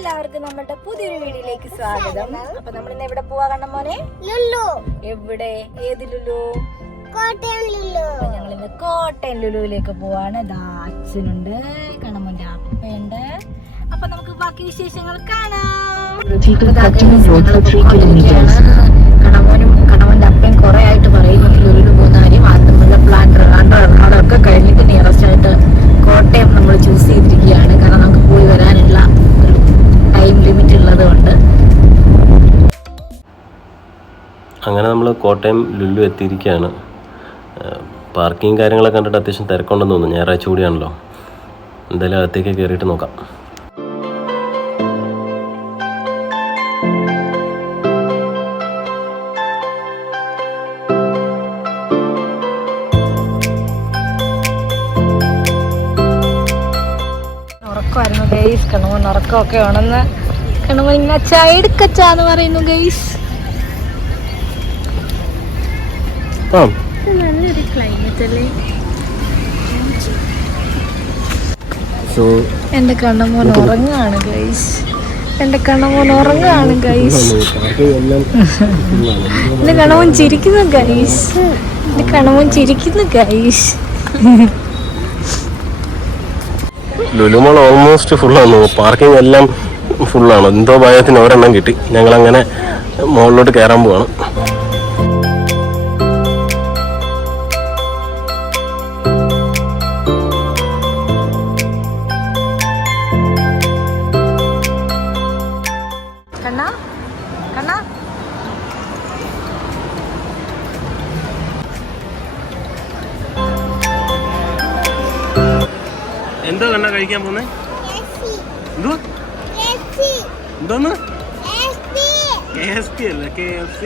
എല്ലാവർക്കും നമ്മുടെ പുതിയൊരു വീഡിയോയിലേക്ക് സ്വാഗതം. അപ്പൊ നമ്മൾ ഇന്ന് എവിടെ പോവാ കണ്ണമോനെ? ലുലു. എവിടെ? ഏത് ലുലു? കോട്ടയം ലുലു. ഞങ്ങൾ ഇന്ന് കോട്ടയം ലുലുവിലേക്ക് പോവാണ്. അച്ഛനുണ്ട്, കണ്ണമോന്റെ അപ്പയുണ്ട്. അപ്പൊ നമുക്ക് ബാക്കി വിശേഷങ്ങൾ കാണാം. കണ്ണമോന്റെ അപ്പയും കുറെ ആയിട്ട് പറയുന്നു ലുലുവിൽ പോകുന്ന കാര്യം. ആദ്യമുള്ള പ്ലാൻ ഒക്കെ കഴിഞ്ഞിട്ട് നിയറസ്റ്റ് ആയിട്ട് കോട്ടയം നമ്മൾ ചൂസ് ചെയ്തിരിക്കുകയാണ്. കാരണം നമുക്ക് പോയി വരാനുള്ള ഒരു ടൈം ലിമിറ്റ് ഉള്ളത് കൊണ്ട്. അങ്ങനെ നമ്മൾ കോട്ടയം ലുലു എത്തിയിരിക്കുകയാണ്. പാർക്കിങ് കാര്യങ്ങളൊക്കെ കണ്ടിട്ട് അത്യാവശ്യം തിരക്കുണ്ടെന്ന് തോന്നുന്നു. ഞായറാഴ്ച കൂടിയാണല്ലോ. എന്തായാലും അകത്തേക്ക് കയറിയിട്ട് നോക്കാം. ഉറക്കമായിരുന്നു ഗൈസ്. കണ്ണമോൻ ഉറക്കമൊക്കെ ഉണന്ന് കണ്ണമോൻ ഇങ്ങനെ ചായ എടുക്കച്ചാന്ന് പറയുന്നു ഗൈസ്. നല്ലൊരു ക്ലൈമറ്റ് അല്ലേ. എന്റെ കണ്ണമോൻ ഉറങ്ങാണ് ഗൈസ്. എന്റെ കണ്ണമോൻ ഉറങ്ങാണ് ഗൈസ്. എന്റെ കണ്ണമോൻ ചിരിക്കുന്നു ഗൈസ്. എന്റെ കണ്ണമോൻ ചിരിക്കുന്നു ഗൈസ്. ലുലുമോൾ ഓൾമോസ്റ്റ് ഫുള്ളാണ്. പാർക്കിംഗ് എല്ലാം ഫുള്ളാണ്. എന്തോ ഭയത്തിന് ഒരെണ്ണം കിട്ടി. ഞങ്ങളങ്ങനെ മുകളിലോട്ട് കയറാൻ പോവാണ്. കണ്ണാ കണ്ണാ എന്താ കണ്ണ കഴിക്കാൻ പോന്നെ? എന്തോന്ന്? KFC അല്ല, KFC.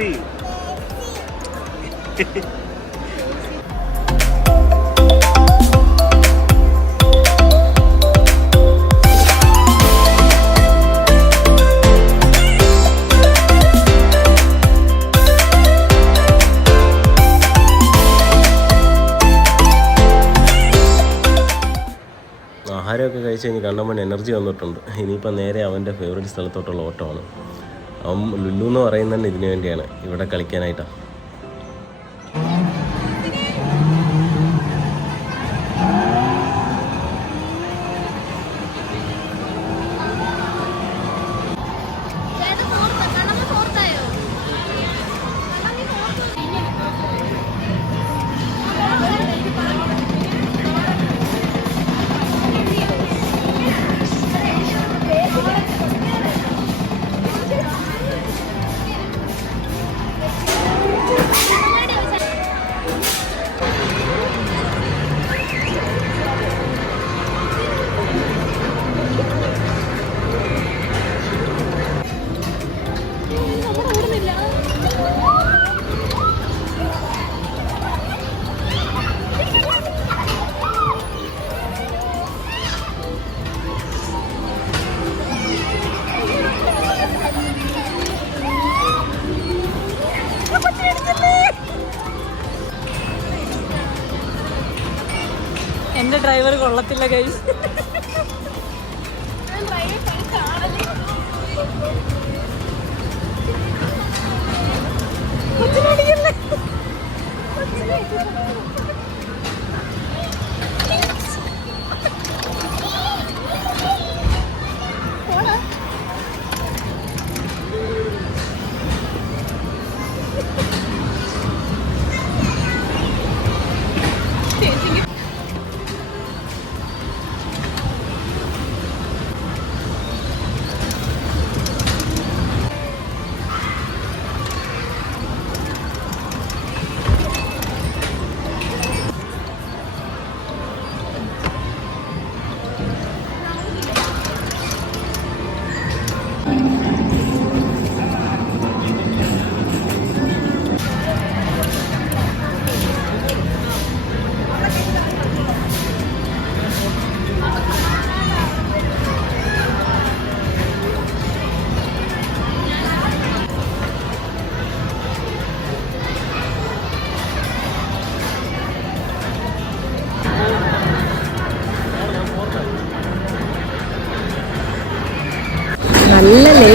ആഹാരമൊക്കെ കഴിച്ച് കഴിഞ്ഞ് കണ്ണമ്മൻ എനർജി വന്നിട്ടുണ്ട്. ഇനിയിപ്പോൾ നേരെ അവൻ്റെ ഫേവറേറ്റ് സ്ഥലത്തോട്ടുള്ള ഓട്ടമാണ്. അവൻ ലുലു എന്ന് പറയുന്നത് തന്നെ ഇതിനു വേണ്ടിയാണ്, ഇവിടെ കളിക്കാനായിട്ടാണ്. എന്റെ ഡ്രൈവർ കൊള്ളത്തില്ല ഗൈസ്.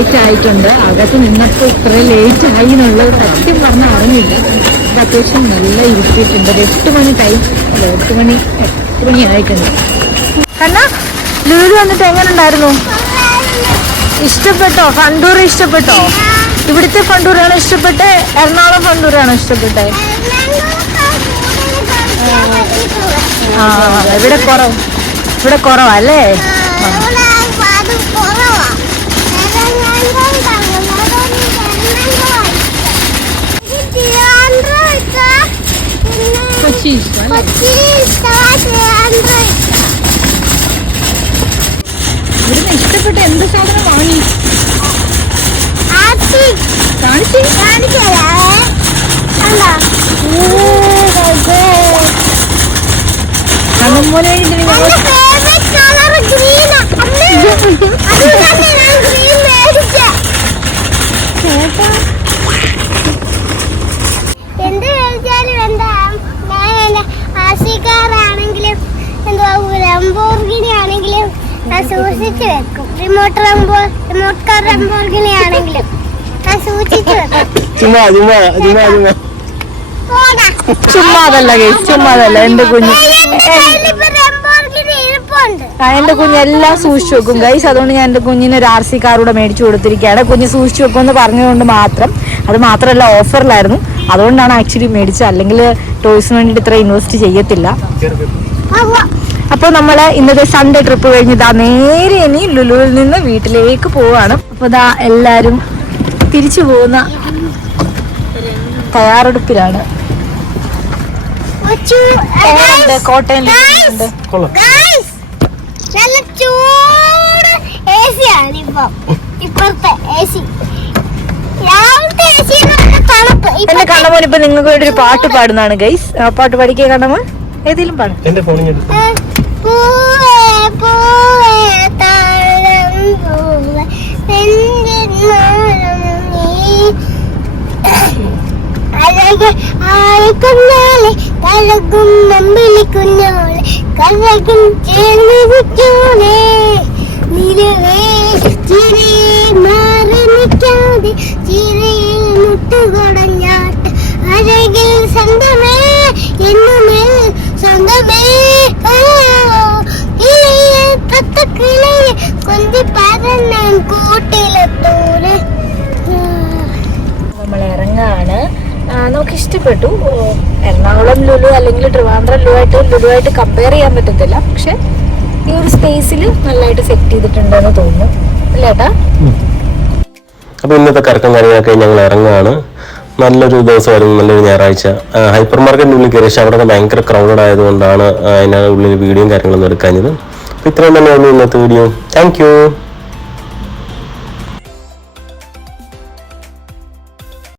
ലേറ്റ് ആയിട്ടുണ്ട്. അകത്ത് നിന്നപ്പോൾ ഇത്ര ലേറ്റ് ആയി എന്നുള്ളത് സത്യം പറഞ്ഞാൽ അറിഞ്ഞില്ല. അത് അത്യാവശ്യം നല്ല ഇരുട്ടിയിട്ടുണ്ട്. ഒരു 8 മണി ടൈം, അല്ല 8 മണി ആയിട്ടുണ്ട്. കണ്ണാ ലുലു വന്നിട്ട് എങ്ങനെ ഉണ്ടായിരുന്നു? ഇഷ്ടപ്പെട്ടോ? ഫണ്ടൂർ ഇഷ്ടപ്പെട്ടോ? ഇവിടുത്തെ ഫണ്ടൂരാണോ ഇഷ്ടപ്പെട്ടെ? എറണാകുളം ഫണ്ടൂരാണോ ഇഷ്ടപ്പെട്ടെ? ഇവിടെ കുറവല്ലേ? കൊച്ചി ഇഷ്ടം. ഇവിടുന്ന് ഇഷ്ടപ്പെട്ട എന്ത് സാധനം വാങ്ങി? കണ്ണുമോനെ എന്ത് കഴിച്ചാലും എന്താ, ഞാൻ ആശിക്കാറാണെങ്കിലും എന്തുവാ ലംബോർഗിനി ആണെങ്കിലും ഞാൻ സൂക്ഷിച്ചു വെക്കും. റിമോട്ട് കാർ ലംബോർഗിനി ആണെങ്കിലും ഞാൻ സൂക്ഷിച്ചു വെക്കും. ചുമ്മാതല്ല ഗൈസ്, ചുമ്മാതല്ല. എന്റെ കുഞ്ഞ് എല്ലാം സൂക്ഷിച്ചു വെക്കും ഗൈസ്. അതുകൊണ്ട് ഞാൻ എന്റെ കുഞ്ഞിന് ഒരു RC കാറൂടെ മേടിച്ചു കൊടുത്തിരിക്കുകയാണ്. കുഞ്ഞ് സൂക്ഷിച്ചു വെക്കുമെന്ന് പറഞ്ഞതുകൊണ്ട് മാത്രം. അത് മാത്രമല്ല ഓഫറിലായിരുന്നു, അതുകൊണ്ടാണ് ആക്ച്വലി മേടിച്ചത്. അല്ലെങ്കിൽ ടോയ്സിന് വേണ്ടിയിട്ട് ഇത്ര ഇൻവെസ്റ്റ് ചെയ്യത്തില്ല. അപ്പോൾ നമ്മൾ ഇന്നത്തെ സൺഡേ ട്രിപ്പ് കഴിഞ്ഞ് ഇതാ നേരെ ഇനി ലുലുവിൽ നിന്ന് വീട്ടിലേക്ക് പോവാണ്. അപ്പോൾ ഇതാ എല്ലാവരും തിരിച്ചു പോകുന്ന തയ്യാറെടുപ്പിലാണ്. കോട്ടയം നല്ല ചൂട് AC ആണ് ഇപ്പഴത്തെ AC. രാവിലത്തെ AC തണുപ്പ്. എന്റെ കണ്ണമോൻ ഇപ്പൊ നിങ്ങൾക്ക് വേണ്ടി ഒരു പാട്ട് പാടുന്നതാണ് ഗൈസ്. പാട്ട് പാടിക്കേ കണ്ണമോൻ, ഏതെങ്കിലും പാടും. പൂവേ പൂവേ താഴം പൂവേ അഴകെ ആയിക്കൊന്നാലെ കഴകും നമ്പിളി കുഞ്ഞോളെ കഴകും ചേർന്നിരിക്കൂലേ നിലവേ ചിരിയെ മാറി നിൽക്കാതെ ചിരയിൽ മുട്ടുകൊടഞ്ഞാട്ട് അഴകിൽ സ്വന്തമേ എന്നുമേ സ്വന്തമേ കിളിയെ തത്തക്കിളിയെ കൊന്തി പറന്നാൻ കൂട്ടിലെത്തൂരെ. നമ്മൾ ഇറങ്ങാണ്. നമുക്ക് ഇഷ്ടപ്പെട്ടു. എറണാകുളം ലുലു അല്ലെങ്കിൽ ട്രിവാൻഡ്രം ലുലുവായിട്ട് കമ്പയർ ചെയ്യാൻ പറ്റത്തില്ല. പക്ഷെ ഈ ഒരു സ്പേസിൽ നല്ലതായിട്ട് സെറ്റ് ചെയ്തിട്ടുണ്ടെന്ന് തോന്നുന്നു, അല്ലേട്ടാ? അപ്പോൾ ഇന്നത്തെ കറക്കം കാര്യങ്ങളൊക്കെ ഞങ്ങൾ ഇറങ്ങുകയാണ്. നല്ലൊരു ദിവസമായിരുന്നു, നല്ലൊരു ഞായറാഴ്ച. ഹൈപ്പർ മാർക്കറ്റിനുള്ളിൽ കയറി, പക്ഷേ അവിടെ ഭയങ്കര ക്രൗഡഡ് ആയതുകൊണ്ടാണ് അതിനുള്ളിൽ വീഡിയോയും കാര്യങ്ങളൊന്നും എടുക്കാഞ്ഞത്. അപ്പോൾ ഇത്രയും തന്നെ ഇന്നത്തെ വീഡിയോ. Thank you.